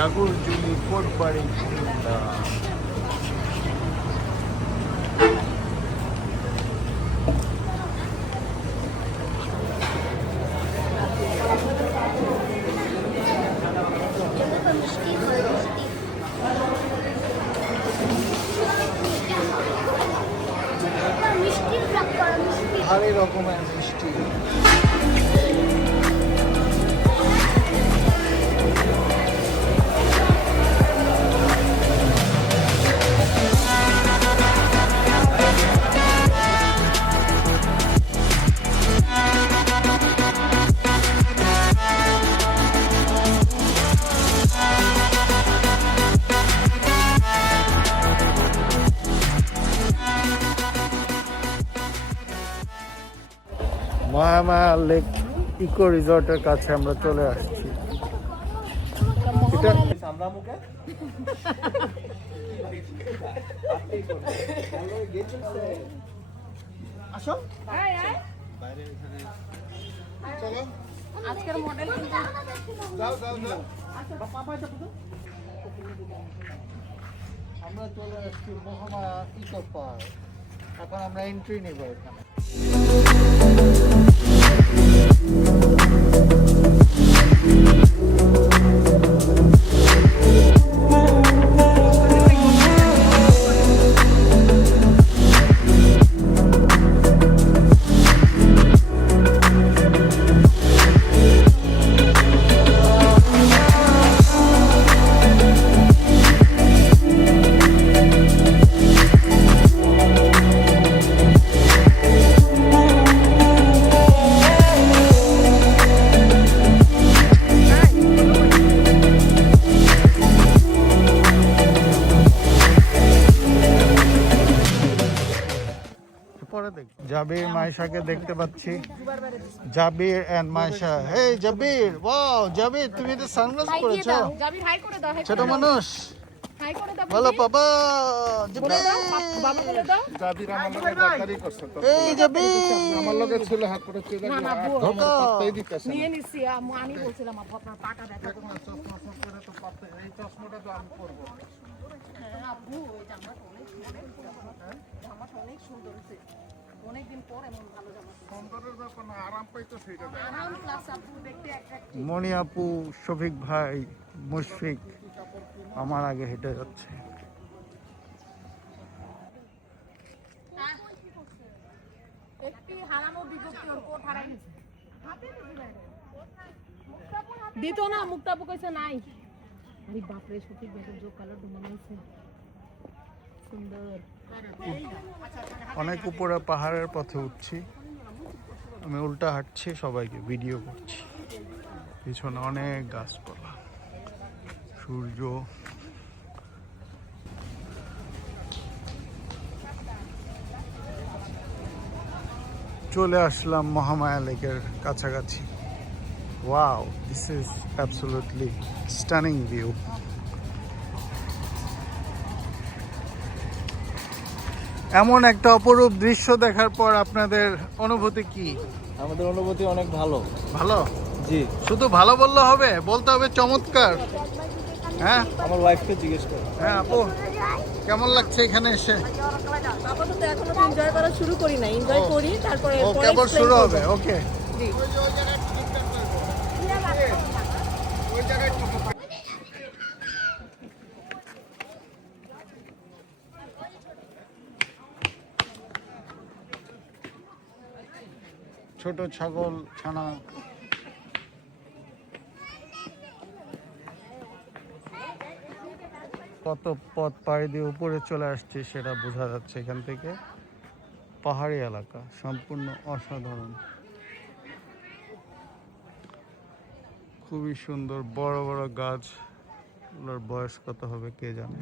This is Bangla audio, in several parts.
জাগরজুলি কোটবাড়ি ভারী রকমের মিষ্টি। মায়ামায়া লেক ইকো রিসর্টের কাছে আমরা চলে আসছি। এটা আসো আজকের মডেল আমরা চলে আসছি মহামায়া ইকো পার্ক। এখন আমরা এন্ট্রি নেব এখানে। জাবির মাইশাকে দেখতে পাচ্ছি। Jabir and Maisha. Hey Jabir, wow Jabir, তুমি তো সানগ্লাস পরেছো। জাবির হাই করে দাও, ছোট মানুষ হাই করে দাও। বলো বাবা। জাবির বাবা বলে দাও। জাবির আমার লগে গাদ্দারি করছে তো। এই জাবির আমার লগে ছিল হাত করে চলে গেল। ধোকা পাত্তাই দিতেছে না। নিয়ে নিছি, আমি বলছিলাম আপনার পাটা দেখা তো। চশমা সব করে তো পাত্তা, এই চশমাটা তো আমি পরব। আপু ওই জামাটা অনেক সুন্দর, জামাটা অনেক সুন্দর হয়েছে। অনেকদিন পর এমন ভালো জামা। সুন্দরের ব্যাপার না, আরাম পাইতো সেটা দেখ। আরাম প্লাস আপু দেখতে অ্যাট্রাক্টিভ। মনি আপু, শফিক ভাই, মুশফিক আমার আগে হেঁটে যাচ্ছে। একটি হারানোর বিভক্তি ওর কোট হারাই গেছে। দিত না, মুক্তাপু কইছে নাই। আরে বাপ রে, শফিক ভাই জোক কালার বানাইছে। সুন্দর। অনেক উপরে পাহাড়ের পথে উঠছি, আমি উল্টা হাঁটছি, সবাইকে ভিডিও করছি। পিছনে অনেক গাছপালা, সূর্য। চলে আসলাম মহামায়া লেকের কাছাকাছি। Wow, this is absolutely stunning view. এমন একটা অপরূপ দৃশ্য দেখার পর আপনাদের অনুভূতি কি? আমাদের অনুভূতি অনেক ভালো। ভালো? জি। শুধু ভালো বললে হবে, বলতে হবে চমৎকার। হ্যাঁ, আমার ওয়াইফকে জিজ্ঞেস করো। হ্যাঁ আপু, কেমন লাগছে এখানে এসে? আপাতত এখনো তো এনজয় করা শুরু করি না, এনজয় করি তারপরে ও কেবল শুরু হবে। ওকে, ছোট ছাগল ছানা। কত পথ পাড়ি দিয়ে উপরে চলে আসছে সেটা বোঝা যাচ্ছে এখান থেকে। পাহাড়ি এলাকা, সম্পূর্ণ অসাধারণ, খুবই সুন্দর। বড় বড় গাছ, ওগুলোর বয়স কত হবে কে জানে।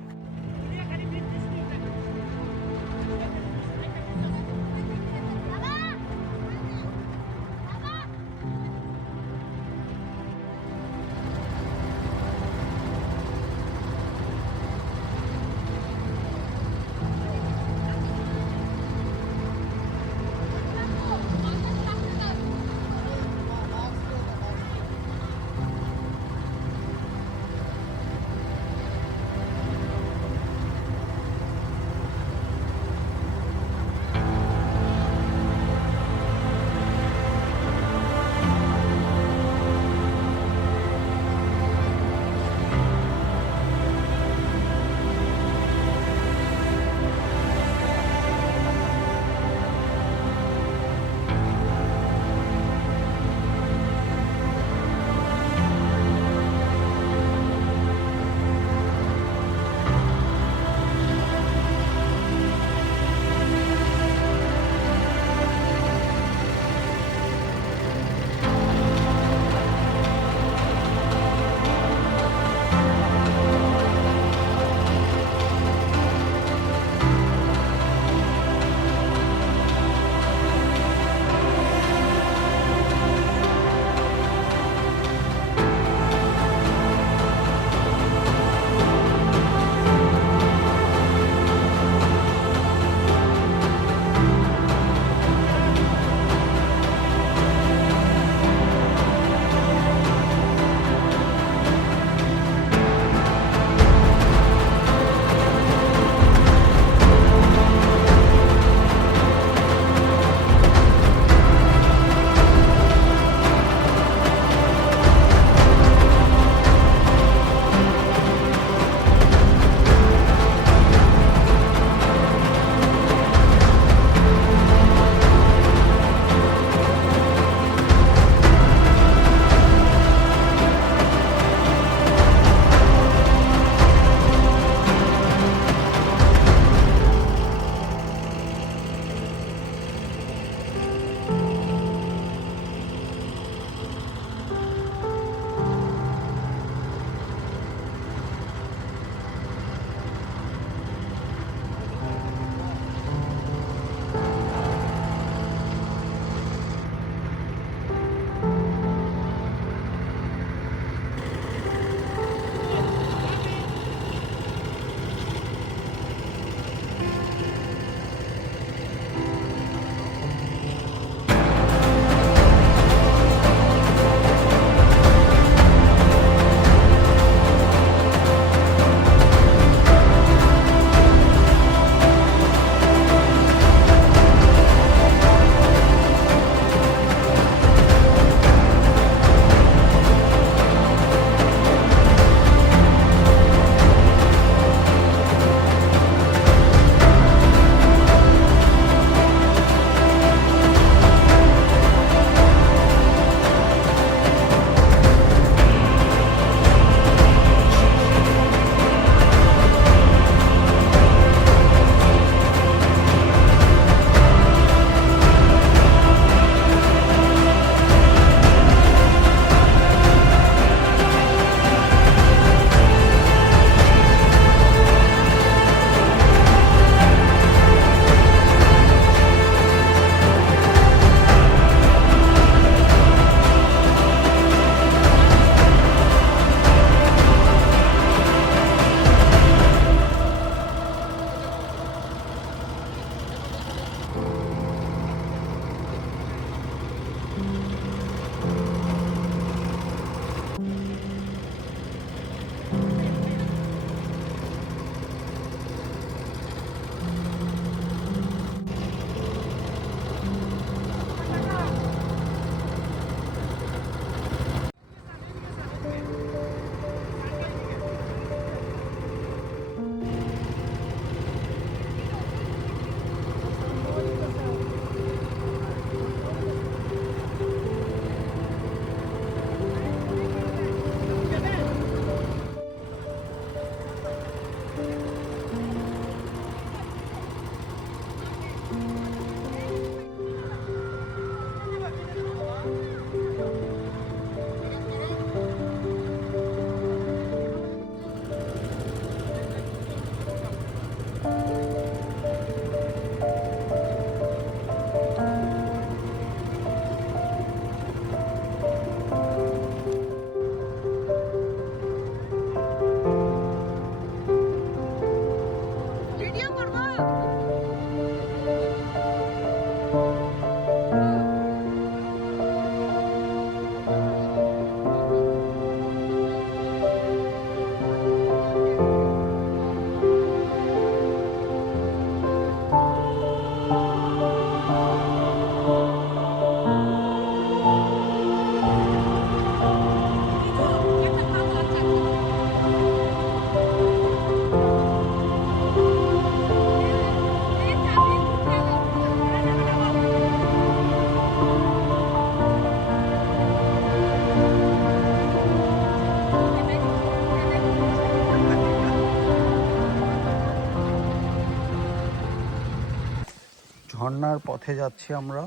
ঝর্ণার পথে যাচ্ছি আমরা,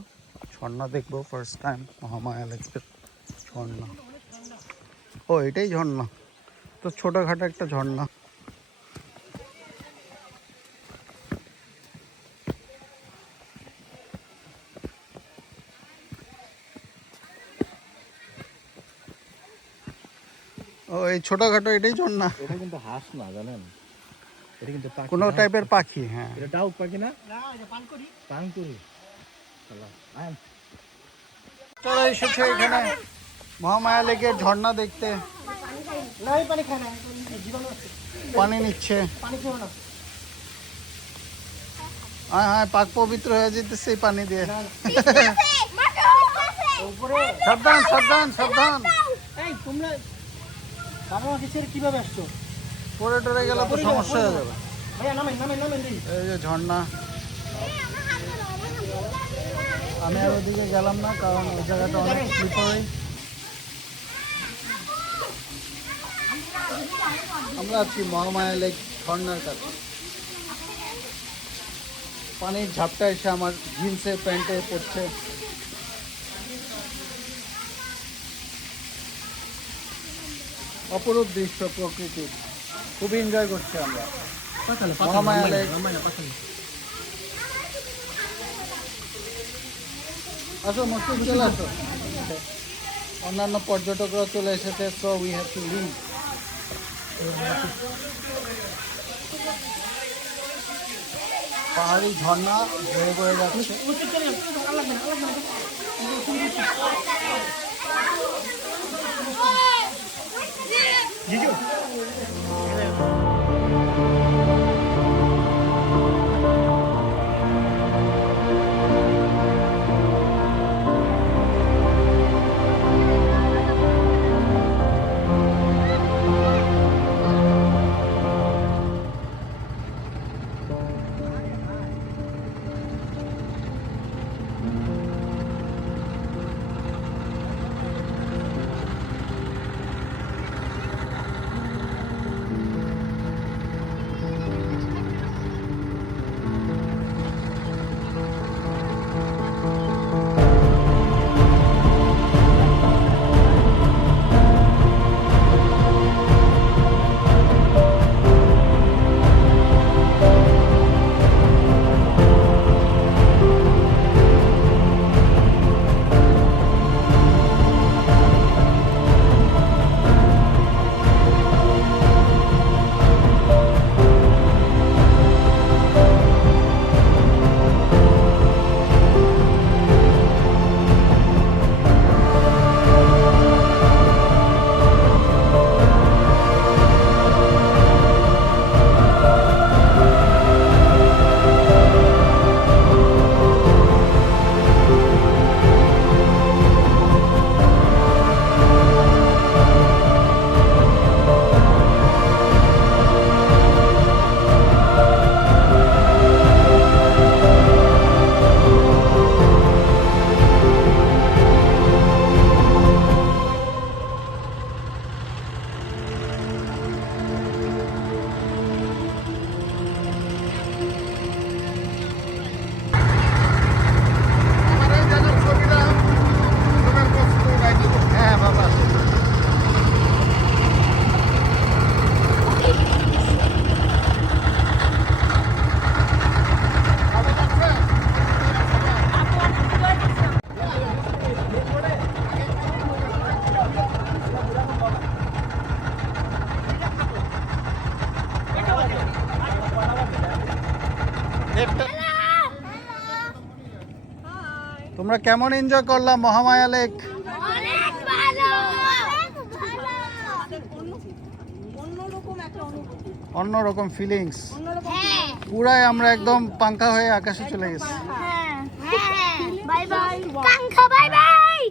ঝর্ণা দেখবো ফার্স্ট টাইম, মহামায়া লেকের ঝর্ণা। ও এটাই ঝর্ণা, তো ছোটোখাটো একটা ঝর্ণা। ও এই ছোটোখাটো এটাই ঝর্ণা, এটা কিন্তু হাঁস না জানেন, এটা কিন্তু পাখি, কোনো টাইপের পাখি। হ্যাঁ এটা ডাউক পাখি না, পানকুড়ি। চলো এসেছে এখানে মহামায়া লেকের ঝর্ণা দেখতে। পানি নিচ্ছে, হ্যাঁ হ্যাঁ পাক পবিত্র হয়ে যেতেছে এই পানি দিয়ে। সাবধান সাবধান সাবধান, কিভাবে আসছো? পরে টরে গেলে তো সমস্যা হয়ে যাবে। এই যে ঝর্ণা, আমি আর ওদিকে গেলাম না কারণ ওই জায়গাটা অনেক স্লিপারি। আমরা আছি মহামায়া লেক ঝর্ণার কাছে। পানির ঝাপটা এসে আমার জিন্সে প্যান্টে পড়ছে। অপরূপ দৃশ্য প্রকৃতির, খুবই এনজয় করছি আমরা মহামায়া লেক। আসো মসজিদ চলে আসো, অন্যান্য পর্যটকরা চলে এসেছে, so we have to leave. পাহাড়ি ঝর্ণা বয়ে বয়ে যাচ্ছে। তোমরা কেমন এনজয় করলাম মহামায়া লেক? অনেক ভালো। অন্যরকম ফিলিংস, হ্যাঁ পুরাই আমরা একদম পাঙ্খা হয়ে আকাশে চলে গেছি। হ্যাঁ বাই বাই কাঙ্ক্ষা, বাই বাই।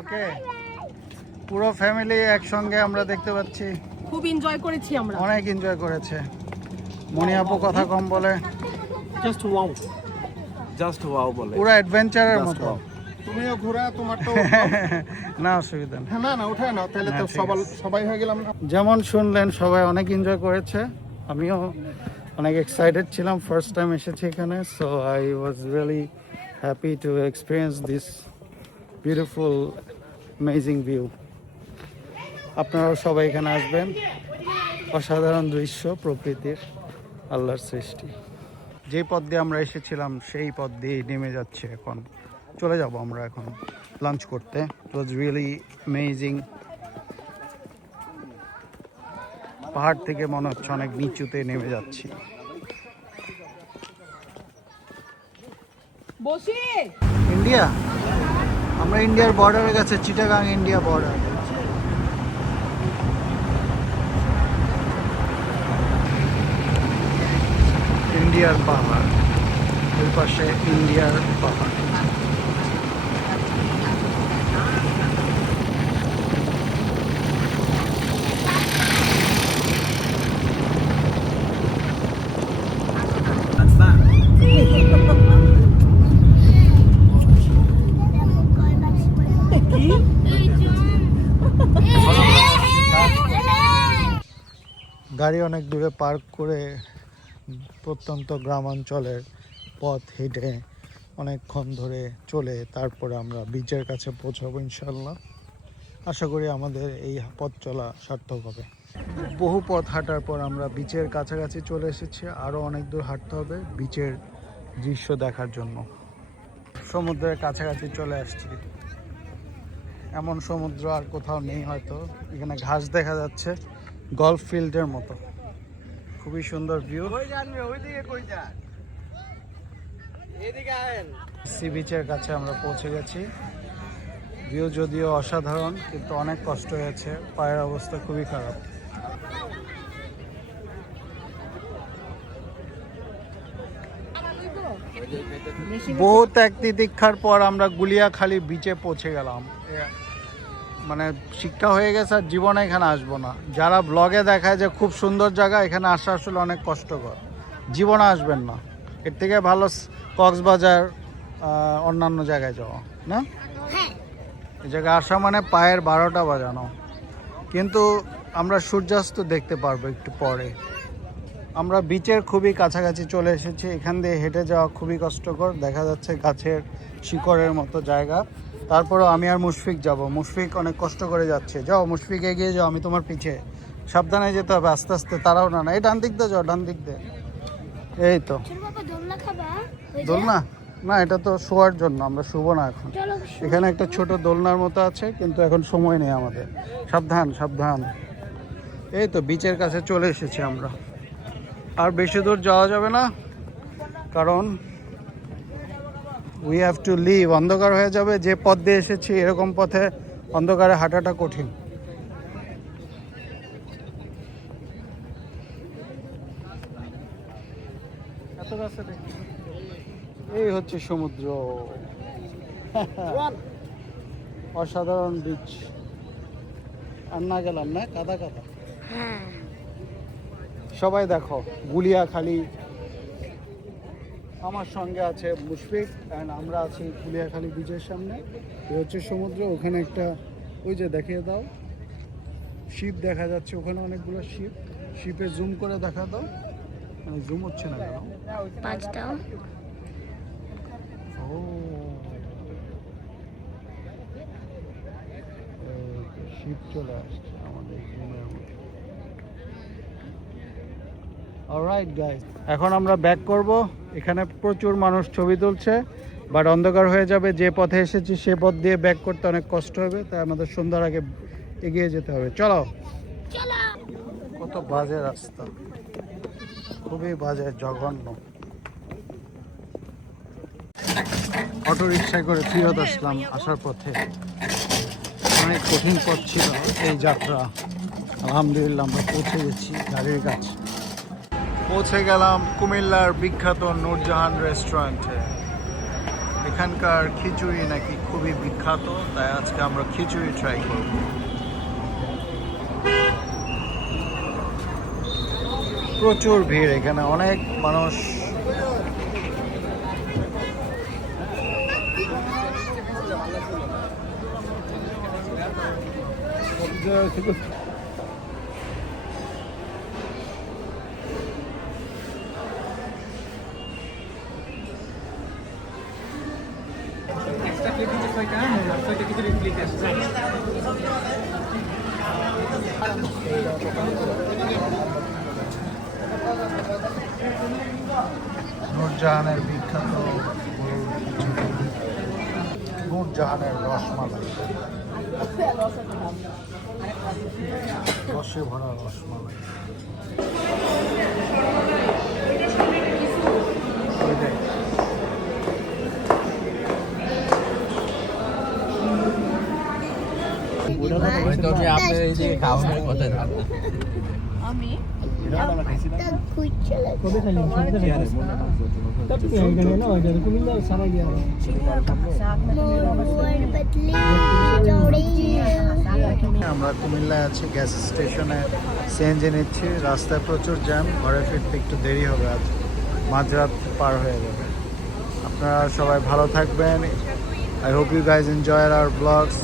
ওকে, পুরো ফ্যামিলি একসঙ্গে আমরা দেখতে পাচ্ছি, খুব এনজয় করেছি আমরা। অনেক এনজয় করেছে। মনি আপু কথা কম বলে, জাস্ট ওয়াও, জাস্ট ওয়াও বলে, পুরো অ্যাডভেঞ্চারের Just মতো। wow. তুমিও ঘোরা, তোমারটা না অসুবিধা নেই। না না উঠায় না, তাহলে তো না, ঠিক আছে। সবাই হয়ে গেলাম না। যেমন শুনলেন সবাই অনেক এনজয় করেছে, আমিও অনেক এক্সাইটেড ছিলাম, ফার্স্ট টাইম এসেছি এখানে, so I was really happy to experience this beautiful amazing view. আপনারাও সবাই এখানে আসবেন, অসাধারণ দৃশ্য প্রকৃতির, আল্লাহর সৃষ্টি। যে পথ দিয়ে আমরা এসেছিলাম সেই পথ দিয়ে নেমে যাচ্ছে, এখন চলে যাব আমরা এখন লাঞ্চ করতে। ইট ওয়াজ রিয়েলি অ্যামেজিং। পাহাড় থেকে মনে হচ্ছে অনেক নিচুতে নেমে যাচ্ছি। বসি ইন্ডিয়া, আমরা ইন্ডিয়ার বর্ডারের কাছে, চিটাগাং ইন্ডিয়া বর্ডার। ইন্ডিয়ার পাহাড়, ওই পাশে ইন্ডিয়ার পাহাড়। গাড়ি অনেক দূরে পার্ক করে প্রত্যন্ত গ্রামাঞ্চলের পথ হেঁটে অনেকক্ষণ ধরে চলে তারপরে আমরা বিচের কাছে পৌঁছাবো ইনশাল্লাহ। আশা করি আমাদের এই পথ চলা সার্থক হবে। বহু পথ হাঁটার পর আমরা বিচের কাছাকাছি চলে এসেছি। আরও অনেক দূর হাঁটতে হবে বিচের দৃশ্য দেখার জন্য। সমুদ্রের কাছাকাছি চলে আসছি। এমন সমুদ্র আর কোথাও নেই হয়তো। এখানে ঘাস দেখা যাচ্ছে গলফ ফিল্ডের মতো, খুবই সুন্দর ভিউ। সি বিচের কাছে আমরা পৌঁছে গেছি। ভিউ যদিও অসাধারণ, কিন্তু অনেক কষ্ট হয়েছে, পায়ের অবস্থা খুবই খারাপ। বহু ত্যাগ তিতিক্ষার পর আমরা গুলিয়াখালী বিচে পৌঁছে গেলাম। মানে শিক্ষা হয়ে গেছে, আর জীবনে এখানে আসবো না। যারা ব্লগে দেখায় যে খুব সুন্দর জায়গা, এখানে আসা আসলে অনেক কষ্টকর, জীবনে আসবেন না। এর থেকে ভালো কক্সবাজার, অন্যান্য জায়গায় যাওয়া, না? এই জায়গায় আসা মানে পায়ের 12টা বাজানো। কিন্তু আমরা সূর্যাস্ত দেখতে পারবো একটু পরে। আমরা বিচের খুবই কাছাকাছি চলে এসেছি। এখান দিয়ে হেঁটে যাওয়া খুবই কষ্টকর, দেখা যাচ্ছে গাছের শিকড়ের মতো জায়গা। তারপরেও আমি আর মুশফিক যাব। মুশফিক অনেক কষ্ট করে যাচ্ছে। যাও মুশফিক, এগিয়ে যাও, আমি তোমার পিছে। সাবধানে যেতে হবে, আস্তে আস্তে, তারাও না। এই ডান দিক দিয়ে যাও, ডান দিক দিয়ে। এই তো দোলনা না, এটা তো শোয়ার জন্য, আমরা শুবো না এখন। এখানে একটা ছোট দোলনার মতো আছে, কিন্তু এখন সময় নেই আমাদের। সাবধান সাবধান। এই তো বিচের কাছে চলে এসেছি আমরা। আর বেশি দূর যাওয়া যাবে না, কারণ উই হ্যাভ টু লিভ। অন্ধকার হয়ে যাবে। যে পথ দিয়ে এসেছি এরকম পথে অন্ধকারে হাঁটাটা কঠিন। এই হচ্ছে সমুদ্র, অসাধারণ বিচ। আর না গেলাম না, কাদা কাদা। সবাই দেখো গুলিয়াখালী। আমার সঙ্গে আছে মুশফিক, অ্যান্ড আমরা আছি গুলিয়াখালী বিচের সামনে। এই হচ্ছে সমুদ্র। ওখানে একটা, ওই যে দেখিয়ে দাও, শিপ দেখা যাচ্ছে ওখানে, অনেকগুলো শিপ। শিপে জুম করে দেখা দাও। মানে জুম হচ্ছে না কেন? ও, শিপ চলে আসছে আমাদের জুমের মধ্যে। অলরাইট গাইস, এখন আমরা ব্যাক করব। এখানে প্রচুর মানুষ ছবি তুলছে, বাট অন্ধকার হয়ে যাবে। যে পথে এসেছি সে পথ দিয়ে ব্যাক করতে অনেক কষ্ট হবে, তাই আমাদের সন্ধ্যার আগে এগিয়ে যেতে হবে। চলো। কত বাজে রাস্তা, খুবই বাজে, জঘন্য। অটো রিক্সায় করে ফিরত আসলাম। আসার পথে অনেক কঠিন পথ ছিল এই যাত্রা। আলহামদুলিল্লাহ আমরা পৌঁছে গেছি গাড়ির কাছে। পৌঁছে গেলাম কুমিল্লার বিখ্যাত নূরজাহান রেস্টুরেন্টে। এখানকার খিচুড়ি নাকি খুবই বিখ্যাত, তাই আজকে আমরা খিচুড়ি ট্রাই করব। প্রচুর ভিড় এখানে, অনেক মানুষ। নূরজাহানের বিখ্যাত নূরজাহানের রসমালাই, রসে ভরা রসমালাই। ওইটাই। আমরা কুমিল্লায় আছি, গ্যাস স্টেশনে সিএনজি নিচ্ছি। রাস্তায় প্রচুর জ্যাম, ঘরে ফিরতে একটু দেরি হবে, আজ মাঝরাত পার হয়ে যাবে। আপনারা সবাই ভালো থাকবেন। I hope you guys enjoyed our vlogs.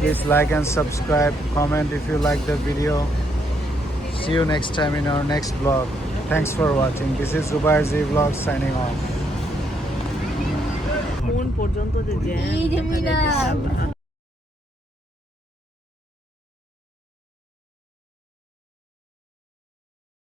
Please like and subscribe, comment if you like the video. See you next time in our next vlog. Thanks for watching. This is Zubair Z Vlog signing off. কোন পর্যন্ত যে জ্যাম